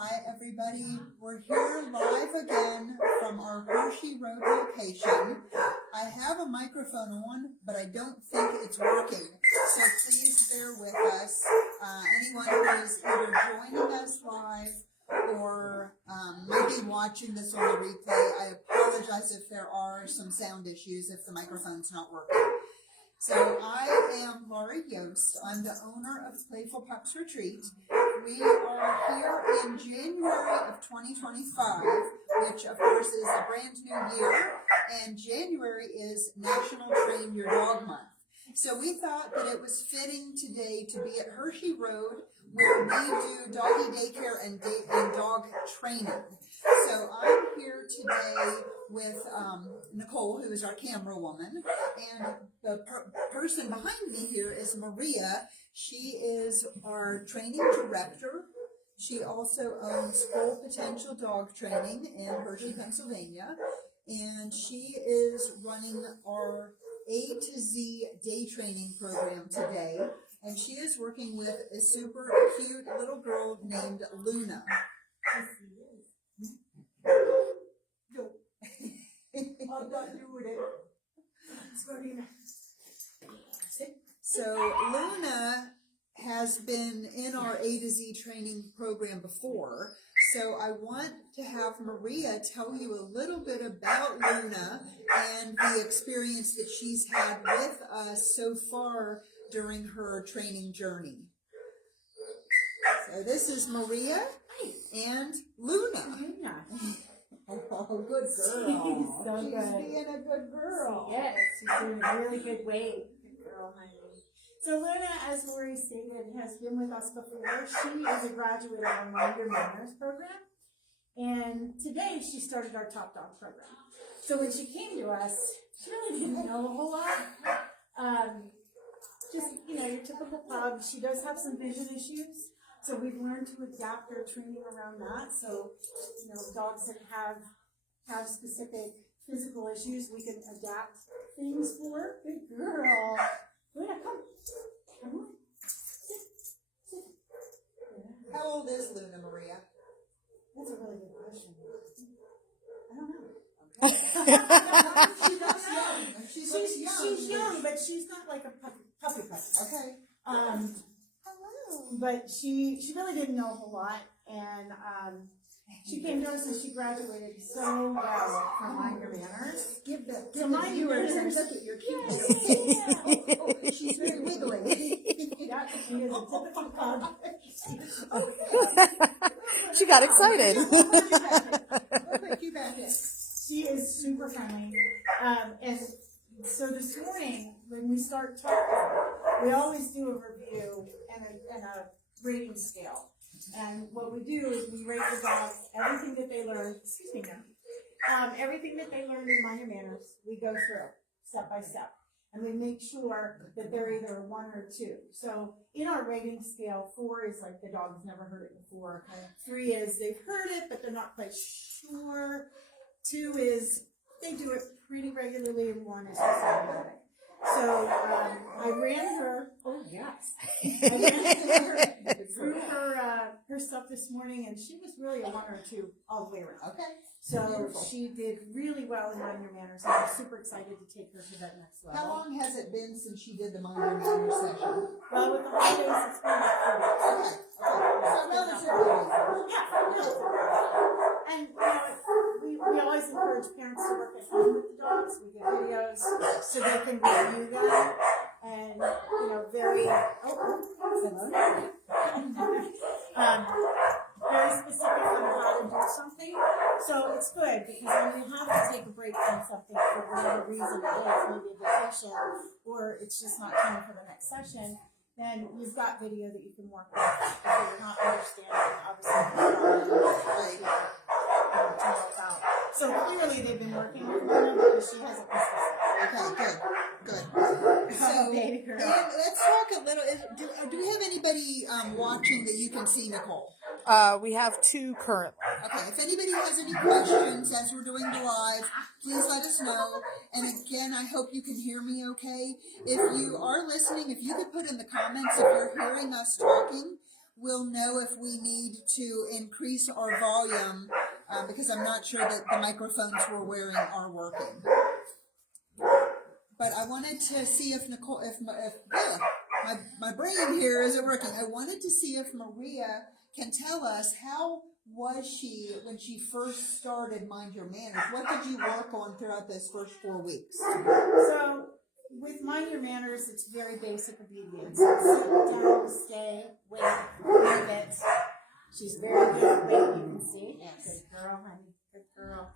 Hi everybody, we're here live again from our Hershey Road location. I have a microphone on, but I don't think it's working, so please bear with us. Anyone who is either joining us live or might be watching this on the replay, I apologize if there are some sound issues if the microphone's not working. So I am Laurie Yost. I'm the owner of Playful Pups Retreat. We are here in January of 2025, which of course is a brand new year, and January is National Train Your Dog Month. So we thought that it was fitting today to be at Hershey Road, where we do doggy daycare and dog training. So I'm here today with Nicole, who is our camera woman, and the person behind me here is Maria. She is our training director. She also owns Full Potential Dog Training in Hershey, Pennsylvania, and she is running our A to Z day training program today, and she is working with a super cute little girl named Luna. I'm not doing it. So Luna has been in our A to Z training program before, so I want to have Maria tell you a little bit about Luna and the experience that she's had with us so far during her training journey. So this is Maria and Luna. Oh, good girl. She's so She's good. being a good girl. Yes, she's doing a really good way. Good girl, honey. So Luna, as Laurie stated, has been with us before. She is a graduate of our Mind Your Manners program. And today she started our Top Dog program. So when she came to us, she really didn't know a whole lot. Just, your typical pug. She does have some vision issues. So we've learned to adapt our training around that. So, dogs that have specific physical issues, we can adapt things for. Good girl. Luna, come on. Sit. Yeah. How old is Luna, Maria? That's a really good question. I don't know. She's young, but she's not like a puppy. Okay. But she really didn't know a whole lot, and she came to us and she graduated so well from Mind Your Manners. Give the viewers and look at your cute. Oh, she's very wiggly. Yeah, she is a typical pug. She got excited. Put you back in. She is super friendly, and so this morning when we start talking, we always do a review and a rating scale. And what we do is we rate the dogs, everything that they learned, everything that they learned in Mind Your Manners, we go through step by step. And we make sure that they're either a 1 or 2. So in our rating scale, 4 is like the dog's never heard it before. 3 is they've heard it, but they're not quite sure. 2 is they do it pretty regularly, and 1 is just automatic. So I ran her. Oh yes, I ran her through her stuff this morning, and she was really a 1 or 2 all the way around. Okay. So beautiful. She did really well in Mind Your Manners, and I'm super excited to take her to that next level. How long has it been since she did the Mind Your Manners session? Well, with the holidays, it's been about 4 weeks. Okay. So relatively. Yeah. And we always encourage parents to work at home with the dogs. We get videos so they can review them, and very very specific on how to do something. So it's good because when you have to take a break from something for whatever reason it is, maybe a vacation or it's just not time for the next session, then you've got video that you can work with. If you're not understanding, obviously, to help out. So clearly they've been working with Luna because she hasn't missed a step. Okay, good. So, baby girl. and let's talk a little. Do we have anybody watching that you can see, Nicole? We have 2 currently. Okay, if anybody has any questions as we're doing the live, please let us know. And again, I hope you can hear me okay. If you are listening, if you could put in the comments if you're hearing us talking, we'll know if we need to increase our volume because I'm not sure that the microphones we're wearing are working. But I wanted to see if Nicole, my brain here isn't working. I wanted to see if Maria can tell us how was she when she first started Mind Your Manners. What did you work on throughout those first 4 weeks? So with Mind Your Manners, it's very basic obedience. Sit down, stay, wait, move it. She's very good at waiting, you can see. Yes. Good girl, honey. Good girl.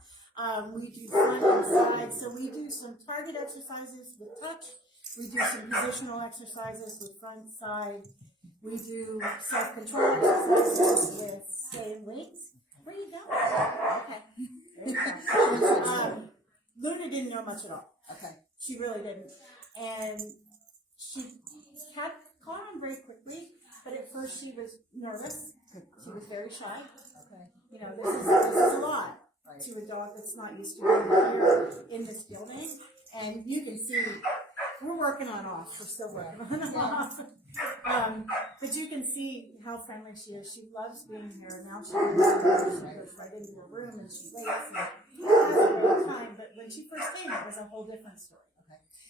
We do front and side, so we do some target exercises with touch. We do some positional exercises with front, side. We do self-control exercises with stay and wait. Where you going? Okay. There you go. Luna didn't know much at all. Okay. She really didn't. And she had caught on very quickly, but at first she was nervous. She was very shy. Okay. You know, this is a lot to a dog that's not used to being here in this building. And you can see we're working on off. We're still working on off. But you can see how friendly she is. She loves being here. Now she goes right into her room and she waits and has a great time. But when she first came, it was a whole different story.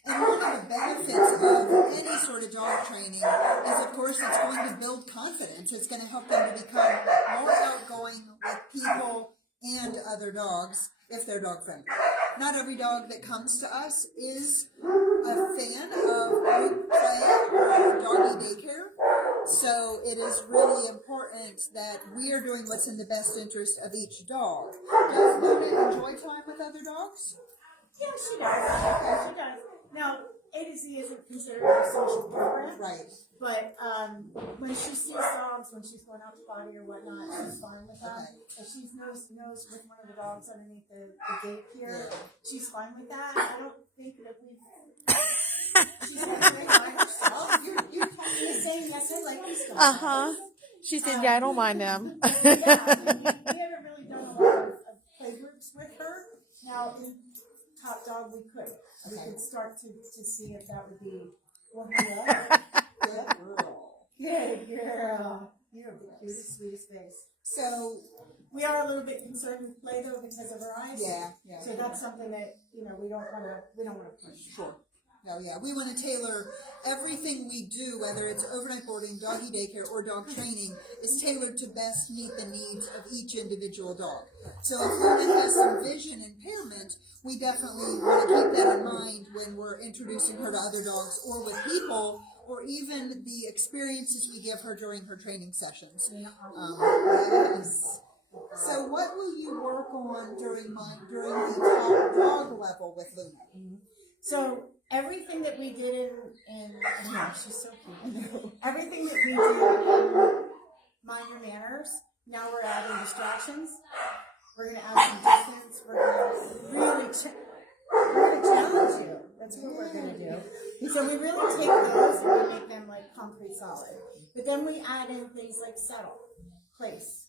And one of the benefits of any sort of dog training is, of course, it's going to build confidence. It's going to help them to become more outgoing with people and other dogs if they're dog friendly. Not every dog that comes to us is a fan of group play or doggy daycare. So it is really important that we are doing what's in the best interest of each dog. Does Luna enjoy time with other dogs? Yeah, she does. She does. Now, A to Z isn't considered a social program. Right. But when she sees dogs, when she's going out to potty or whatnot, she's fine with that. Okay. If she's nose to nose with one of the dogs underneath the gate here, she's fine with that. I don't think that she's going by herself. You're saying yes, I like these dogs. She said, yeah, I don't mind them. We haven't really done a lot of play groups with her. Now, in Top Dog, we could. We could start to see if that would be one of the Good girl. Good girl. You have the cutest, sweetest face. So we are a little bit concerned with play though because of her eyes. Yeah. So that's something that we don't want to push. Sure. No, yeah. We want to tailor everything we do, whether it's overnight boarding, doggy daycare, or dog training, is tailored to best meet the needs of each individual dog. So if Luna has some vision impairment, we definitely want to keep that in mind when we're introducing her to other dogs or with people, or even the experiences we give her during her training sessions. Yes. So what will you work on during the top dog level with Luna? Mm-hmm. So everything that we did in she's so cute. Everything that we did in Mind Your Manners, now we're adding distractions. We're going to add some distance. We're going to really challenge you. That's what we're going to do. So we really take those and we make them like concrete solid. But then we add in things like settle, place.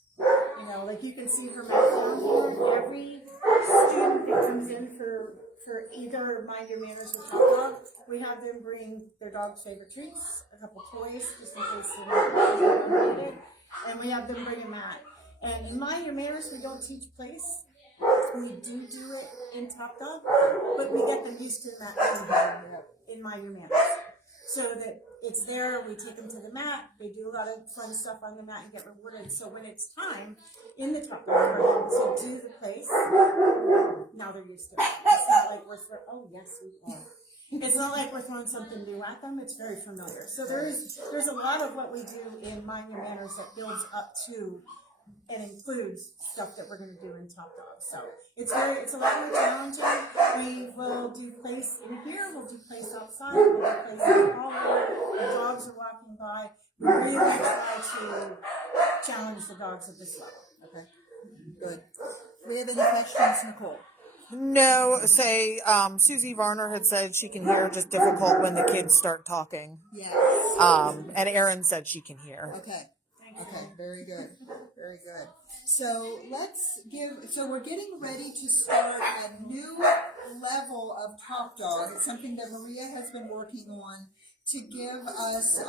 Like you can see her mouth down here. Every student that comes in for either Mind Your Manners or Top Dog, we have them bring their dog's favorite treats, a couple toys, just in case they need it, and we have them bring a mat. And in Mind Your Manners, we don't teach place. We do it in Top Dog, but we get them used to the mat in Mind Your Manners. So that it's there, we take them to the mat, they do a lot of fun stuff on the mat and get rewarded. So when it's time in the Top Dog program to do the place, now they're used to it. It's not like it's not like we're throwing something new at them, it's very familiar. So there's a lot of what we do in Mind Your Manners that builds up to and includes stuff that we're going to do in Top Dog. So it's a lot more challenging. We will do place in here, we'll do place outside, we'll do place in the hallway. The dogs are walking by. We really try to challenge the dogs at this level. Okay, good. Do we have any questions, Nicole? No, Susie Varner had said she can hear, just difficult when the kids start talking. Yes. And Erin said she can hear. Okay. Okay, very good. Very good. So we're getting ready to start a new level of Top Dog. It's something that Maria has been working on to give us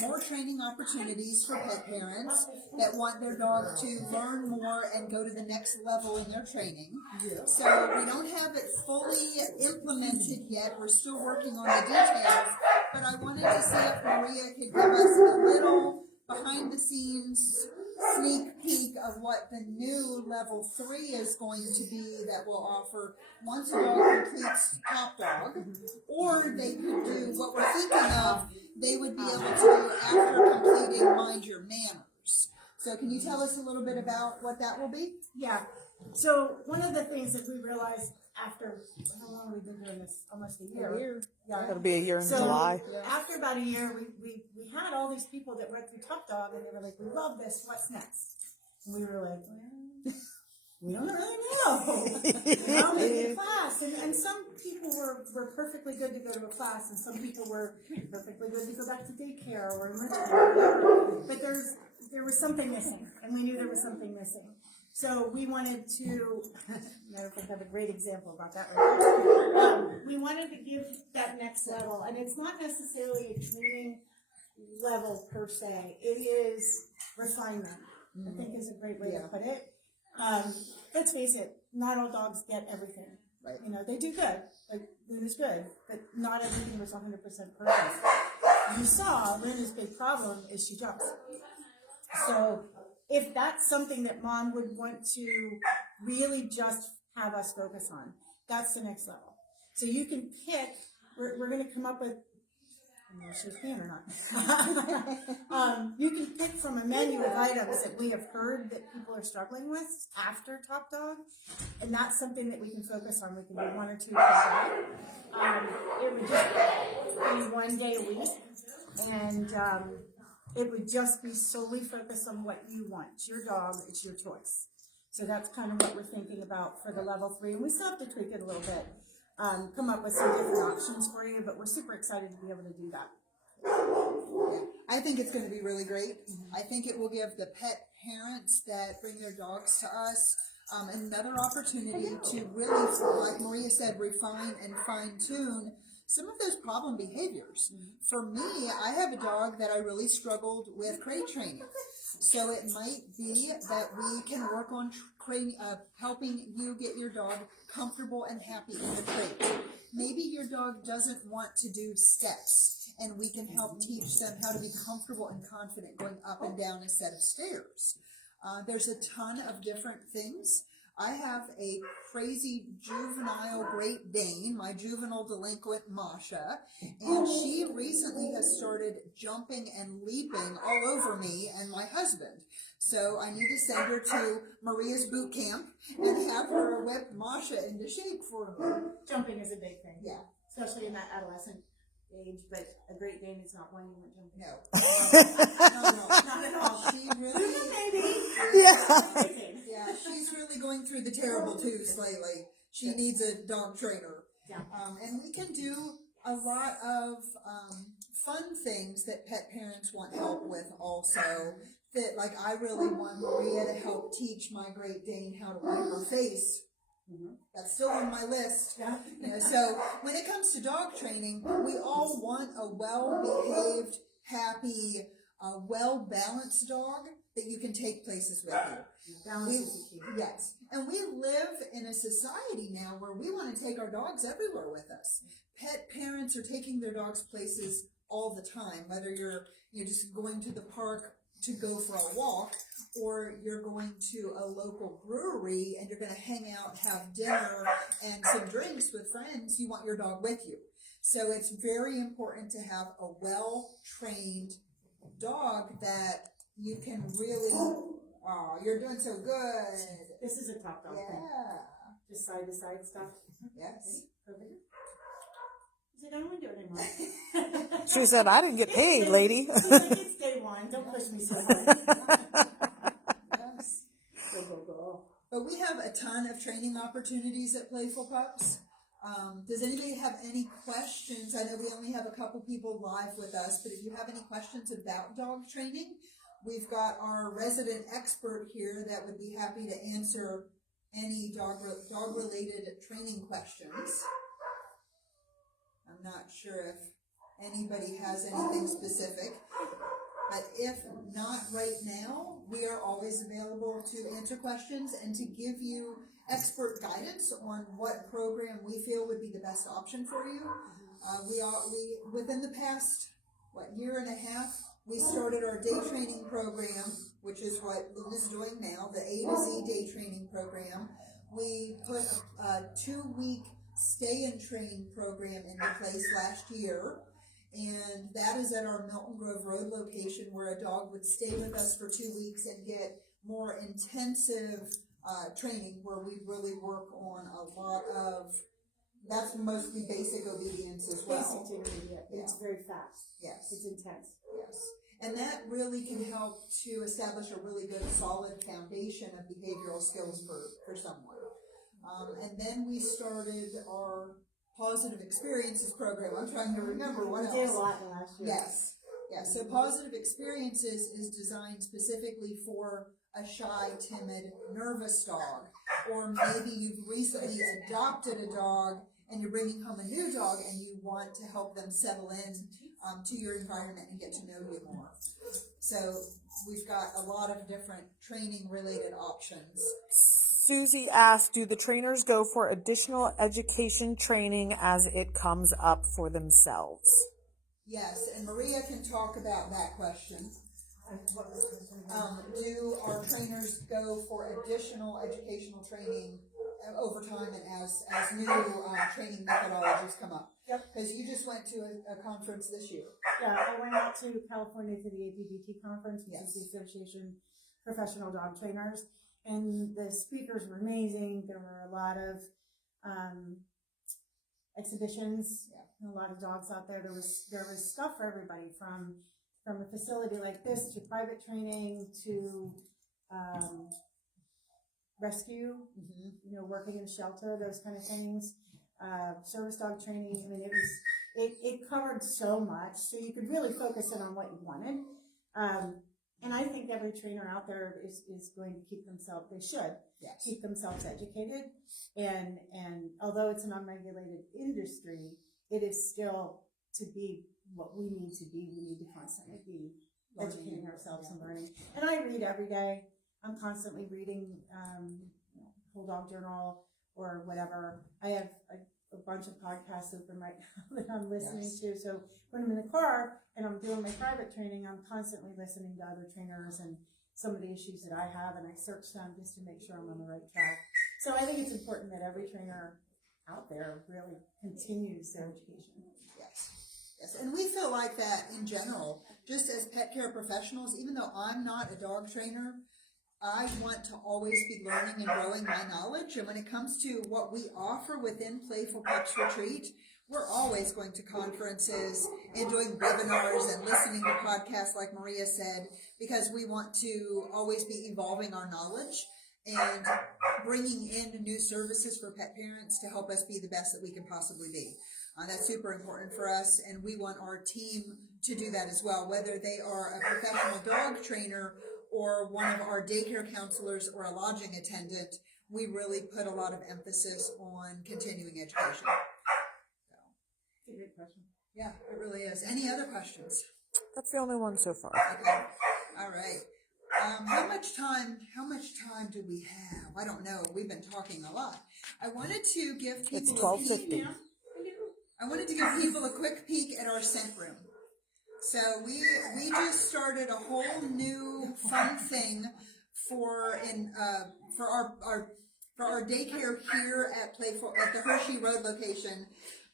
more training opportunities for pet parents that want their dog to learn more and go to the next level in their training. So we don't have it fully implemented yet. We're still working on the details, but I wanted to see if Maria could give us a little behind the scenes sneak peek of what the new level 3 is going to be that will offer once a dog completes Top Dog, or they could do what we're thinking of, they would be able to do after completing Mind Your Manners. So can you tell us a little bit about what that will be? Yeah. So one of the things that we realized after, how long have we been doing this? Almost a year. Yeah. It'll be a year in So July. after about a year, we had all these people that went through Top Dog, and they were like, we love this, what's next? And we were like, well, we don't really know. How many class? And some people were perfectly good to go to a class, and some people were perfectly good to go back to daycare or enrichment. But there was something missing, and we knew there was something missing. So we wanted to, I have a great example about that one. We wanted to give that next level, and it's not necessarily a training level per se. It is refinement, I think is a great way to put it. Let's face it, not all dogs get everything. Right. You know, they do good. Like, Luna's good, but not everything was 100% perfect. You saw Luna's big problem is she jumps. So if that's something that mom would want to really just have us focus on, that's the next level. So you can pick, we're going to come up with, I don't know if she can or not. You can pick from a menu of items that we have heard that people are struggling with after Top Dog, and that's something that we can focus on. We can do 1 or 2 per day. It would just be 1 day a week, and it would just be solely focused on what you want. It's your dog, it's your choice. So that's kind of what we're thinking about for the level 3, and we still have to tweak it a little bit. Come up with some different options for you, but we're super excited to be able to do that. I think it's going to be really great. I think it will give the pet parents that bring their dogs to us another opportunity to really, like Maria said, refine and fine-tune some of those problem behaviors. For me, I have a dog that I really struggled with crate training. So it might be that we can work on helping you get your dog comfortable and happy in the crate. Maybe your dog doesn't want to do steps, and we can help teach them how to be comfortable and confident going up and down a set of stairs. There's a ton of different things. I have a crazy juvenile Great Dane, my juvenile delinquent Masha, and she recently has started jumping and leaping all over me and my husband. So I need to send her to Maria's boot camp and have her whip Masha into shape for me. Jumping is a big thing. Yeah. Especially in that adolescent age, but a Great Dane is not one you want jumping. No. Not at all. She really, Maybe. yeah, she's really going through the terrible twos lately. She needs a dog trainer. Yeah. And we can do a lot of fun things that pet parents want help with also. That, like, I really want Maria to help teach my Great Dane how to wipe her face. That's still on my list. Yeah. You know, so when it comes to dog training, we all want a well-behaved, happy, well-balanced dog that you can take places with you. Balance is the key. Yes. And we live in a society now where we want to take our dogs everywhere with us. Pet parents are taking their dogs places all the time, whether you're just going to the park to go for a walk, or you're going to a local brewery and you're going to hang out, have dinner, and some drinks with friends. You want your dog with you. So it's very important to have a well-trained dog that you can really, oh, you're doing so good. This is a Top Dog thing. Yeah. Just side to side stuff. Yes. Over here. I said, I don't want to do it anymore. She said, I didn't get paid, lady. She's like, it's day 1. Don't push me so hard. Yes. Go. But we have a ton of training opportunities at Playful Pups. Does anybody have any questions? I know we only have a couple people live with us, but if you have any questions about dog training, we've got our resident expert here that would be happy to answer any dog-related training questions. I'm not sure if anybody has anything specific. But if not right now, we are always available to answer questions and to give you expert guidance on what program we feel would be the best option for you. We within the past, year and a half, we started our day training program, which is what Luna's doing now, the A to Z day training program. We put a 2-week stay and train program into place last year. And that is at our Milton Grove Road location, where a dog would stay with us for 2 weeks and get more intensive training, where we really work on a lot of, that's mostly basic obedience as well. Basic intermediate. It's very fast. Yes. It's intense. Yes. And that really can help to establish a really good solid foundation of behavioral skills for someone. And then we started our Positive Experiences program. I'm trying to remember what else. We did a lot in the last year. Yes. Yes. So Positive Experiences is designed specifically for a shy, timid, nervous dog. Or maybe you've recently adopted a dog and you're bringing home a new dog and you want to help them settle in to your environment and get to know you more. So we've got a lot of different training related options. Susie asked, do the trainers go for additional education training as it comes up for themselves? Yes, and Maria can talk about that question. Do our trainers go for additional educational training over time and as new training methodologies come up? Yep. Because you just went to a conference this year. Yeah, I went out to California to the APDT conference, which Yes. is the Association of Professional Dog Trainers, and the speakers were amazing. There were a lot of exhibitions, and a lot of dogs out there. There was stuff for everybody, from a facility like this to private training to rescue, working in a shelter, those kind of things. Service dog training. I mean, it covered so much, so you could really focus in on what you wanted. And I think every trainer out there is going to keep themselves, they should keep themselves educated. And although it's an unregulated industry, it is still, to be what we need to be, we need to constantly be educating ourselves and learning. And I read every day. I'm constantly reading, Whole Dog Journal or whatever. I have a bunch of podcasts open right now that I'm listening to. So when I'm in the car and I'm doing my private training, I'm constantly listening to other trainers and some of the issues that I have, and I search them just to make sure I'm on the right track. So I think it's important that every trainer out there really continues their education. Yes, and we feel like that in general, just as pet care professionals. Even though I'm not a dog trainer, I want to always be learning and growing my knowledge. And when it comes to what we offer within Playful Pups Retreat, we're always going to conferences and doing webinars and listening to podcasts like Maria said, because we want to always be evolving our knowledge and bringing in new services for pet parents to help us be the best that we can possibly be. That's super important for us, and we want our team to do that as well, whether they are a professional dog trainer or one of our daycare counselors or a lodging attendant. We really put a lot of emphasis on continuing education. It's a good question. Yeah, it really is. Any other questions? That's the only one so far. Okay. All right. How much time do we have? I don't know. We've been talking a lot. I wanted to give people It's 12:50. I wanted to give people a quick peek at our scent room. So we just started a whole new fun thing for our daycare here at the Hershey Road location,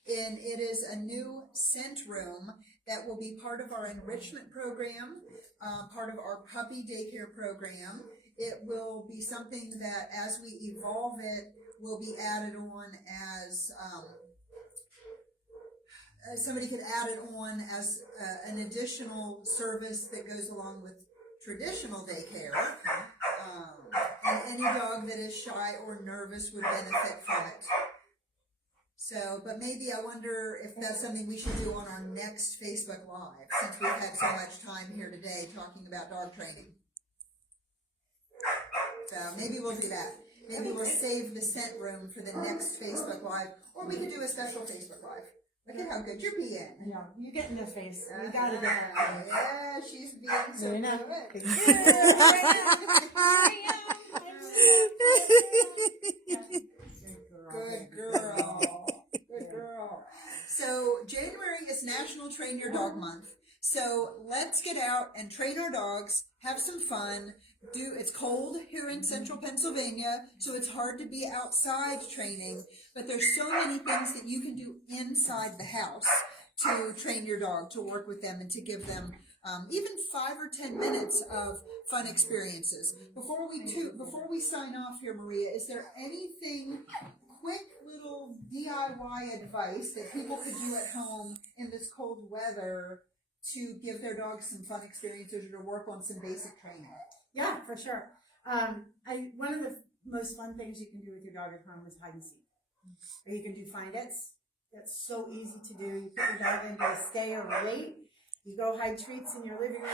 and it is a new scent room that will be part of our enrichment program, part of our puppy daycare program. It will be something that, as we evolve it, will be added on as somebody could add it on as an additional service that goes along with traditional daycare. And any dog that is shy or nervous would benefit from it. So, but maybe I wonder if that's something we should do on our next Facebook Live, since we've had so much time here today talking about dog training. So maybe we'll do that. Maybe we'll save the scent room for the next Facebook Live, or we could do a special Facebook Live. Look at how good you're being. Yeah, you get in their face. You gotta get in their face. Yeah, she's being so You know. good. Good girl. Good girl. So January is National Train Your Dog Month. So let's get out and train our dogs, have some fun. It's cold here in central Pennsylvania, so it's hard to be outside training, but there's so many things that you can do inside the house to train your dog, to work with them, and to give them even 5 or 10 minutes of fun experiences. Before we sign off here, Maria, is there anything, quick little DIY advice that people could do at home in this cold weather to give their dogs some fun experiences or to work on some basic training? Yeah, for sure. One of the most fun things you can do with your dog at home is hide and seek. Or you can do find its. That's so easy to do. You put your dog into a stay or a wait. You go hide treats in your living room,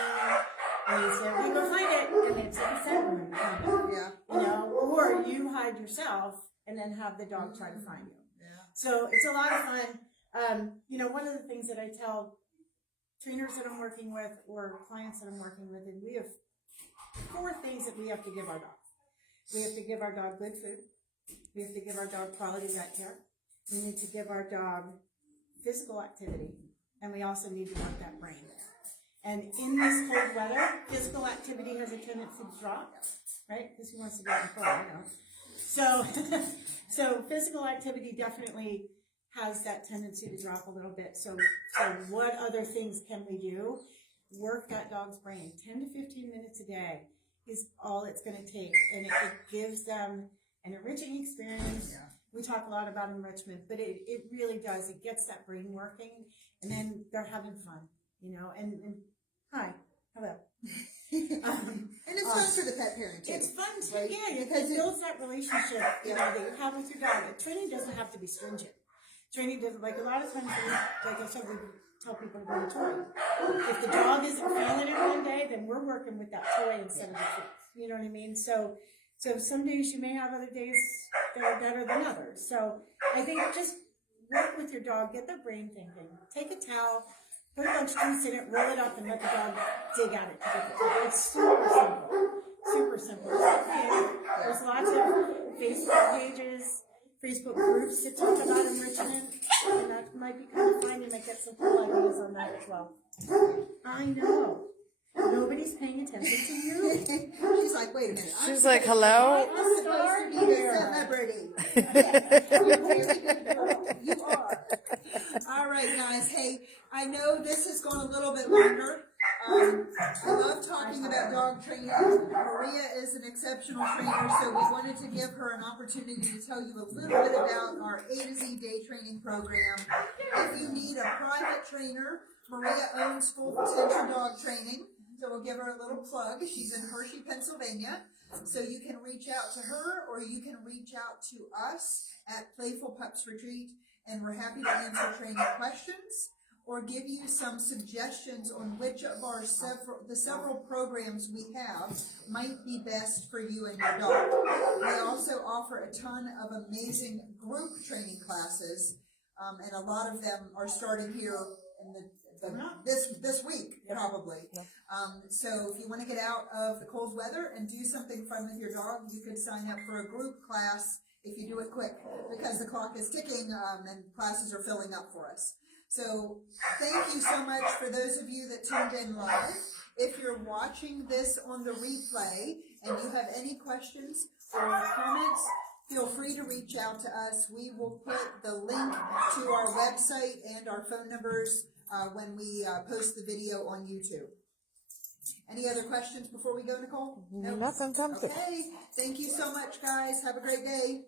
and you say, "Okay, go find it," and it's like a set when you find it. Yeah. You know, or you hide yourself and then have the dog try to find you. Yeah. So it's a lot of fun. You know, one of the things that I tell trainers that I'm working with or clients that I'm working with, and we have 4 things that we have to give our dog. We have to give our dog good food. We have to give our dog quality vet care. We need to give our dog physical activity. And we also need to work that brain. And in this cold weather, physical activity has a tendency to drop, right? Because who wants to get in the cold, you know? So physical activity definitely has that tendency to drop a little bit. So what other things can we do? Work that dog's brain. 10 to 15 minutes a day is all it's going to take. And it gives them an enriching experience. Yeah. We talk a lot about enrichment, but it really does. It gets that brain working, and then they're having fun, you know. And hi, hello. And it's fun for the pet parent too. It's fun too, right? yeah, Because it builds that relationship, you know, that you have with your dog. Training doesn't have to be stringent. Training doesn't, like a lot of times, like I said, we tell people to bring a toy. If the dog isn't feeling it one day, then we're working with that toy instead of the treat. You know what I mean? So some days you may have other days that are better than others. So I think just work with your dog, get their brain thinking. Take a towel, put a bunch of treats in it, roll it up, and let the dog dig at it to get the treat. It's super simple. Super simple. There's lots of Facebook pages, Facebook groups that talk about enrichment, and that might be kind of fun. You might get some cool ideas on that as well. I know. Nobody's paying attention to you. She's like, wait a minute. She's like, hello? I'm supposed to be the celebrity. Yeah, you're a really good girl. You are. All right, guys. Hey, I know this has gone a little bit longer. I love talking about dog training. Maria is an exceptional trainer, so we wanted to give her an opportunity to tell you a little bit about our A to Z day training program. If you need a private trainer, Maria owns Full Potential Dog Training. So we'll give her a little plug. She's in Hershey, Pennsylvania. So you can reach out to her or you can reach out to us at Playful Pups Retreat, and we're happy to answer training questions or give you some suggestions on which of our several programs we have might be best for you and your dog. We also offer a ton of amazing group training classes, and a lot of them are starting here in this week, probably. So if you want to get out of the cold weather and do something fun with your dog, you could sign up for a group class if you do it quick, because the clock is ticking and classes are filling up for us. So thank you so much for those of you that tuned in live. If you're watching this on the replay and you have any questions or comments, feel free to reach out to us. We will put the link to our website and our phone numbers when we post the video on YouTube. Any other questions before we go, Nicole? Nothing. Okay. Thank you so much, guys. Have a great day.